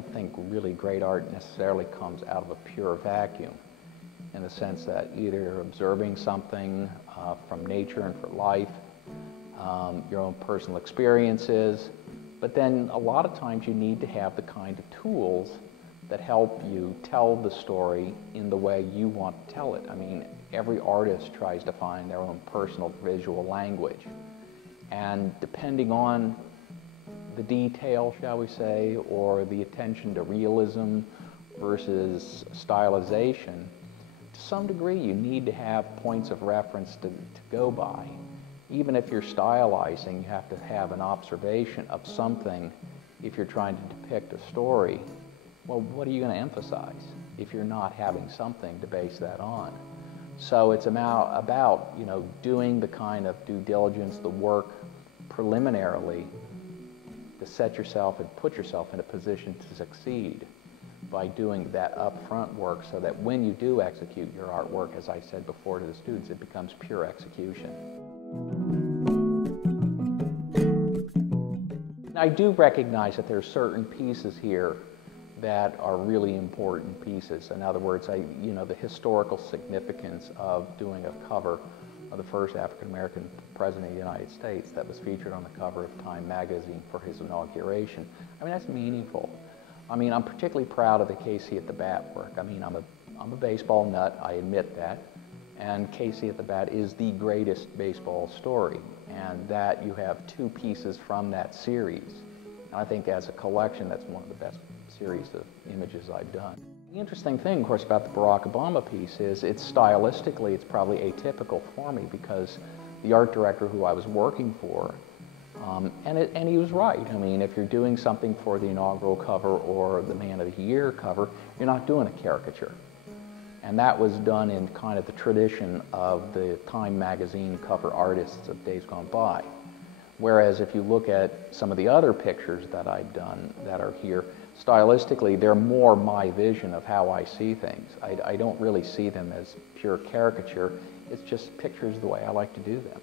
don't think really great art necessarily comes out of a pure vacuum, in the sense that either observing something from nature and for life, your own personal experiences, but then a lot of times you need to have the kind of tools that help you tell the story in the way you want to tell it. I mean, every artist tries to find their own personal visual language. And depending on the detail, shall we say, or the attention to realism versus stylization, to some degree you need to have points of reference to go by. Even if you're stylizing, you have to have an observation of something if you're trying to depict a story. Well, what are you going to emphasize if you're not having something to base that on? So it's about doing the kind of due diligence, the work preliminarily to set yourself and put yourself in a position to succeed by doing that upfront work, so that when you do execute your artwork, as I said before to the students, it becomes pure execution. I do recognize that there are certain pieces here that are really important pieces. In other words, the historical significance of doing a cover of the first African-American president of the United States that was featured on the cover of Time magazine for his inauguration. I mean, that's meaningful. I mean, I'm particularly proud of the Casey at the Bat work. I mean, I'm a baseball nut, I admit that. And Casey at the Bat is the greatest baseball story. And that you have two pieces from that series. And I think as a collection, that's one of the best series of images I've done. The interesting thing, of course, about the Barack Obama piece is stylistically, it's probably atypical for me, because the art director who I was working for, and he was right. I mean, if you're doing something for the inaugural cover or the Man of the Year cover, you're not doing a caricature. And that was done in kind of the tradition of the Time magazine cover artists of days gone by. Whereas if you look at some of the other pictures that I've done that are here, stylistically, they're more my vision of how I see things. I don't really see them as pure caricature. It's just pictures the way I like to do them.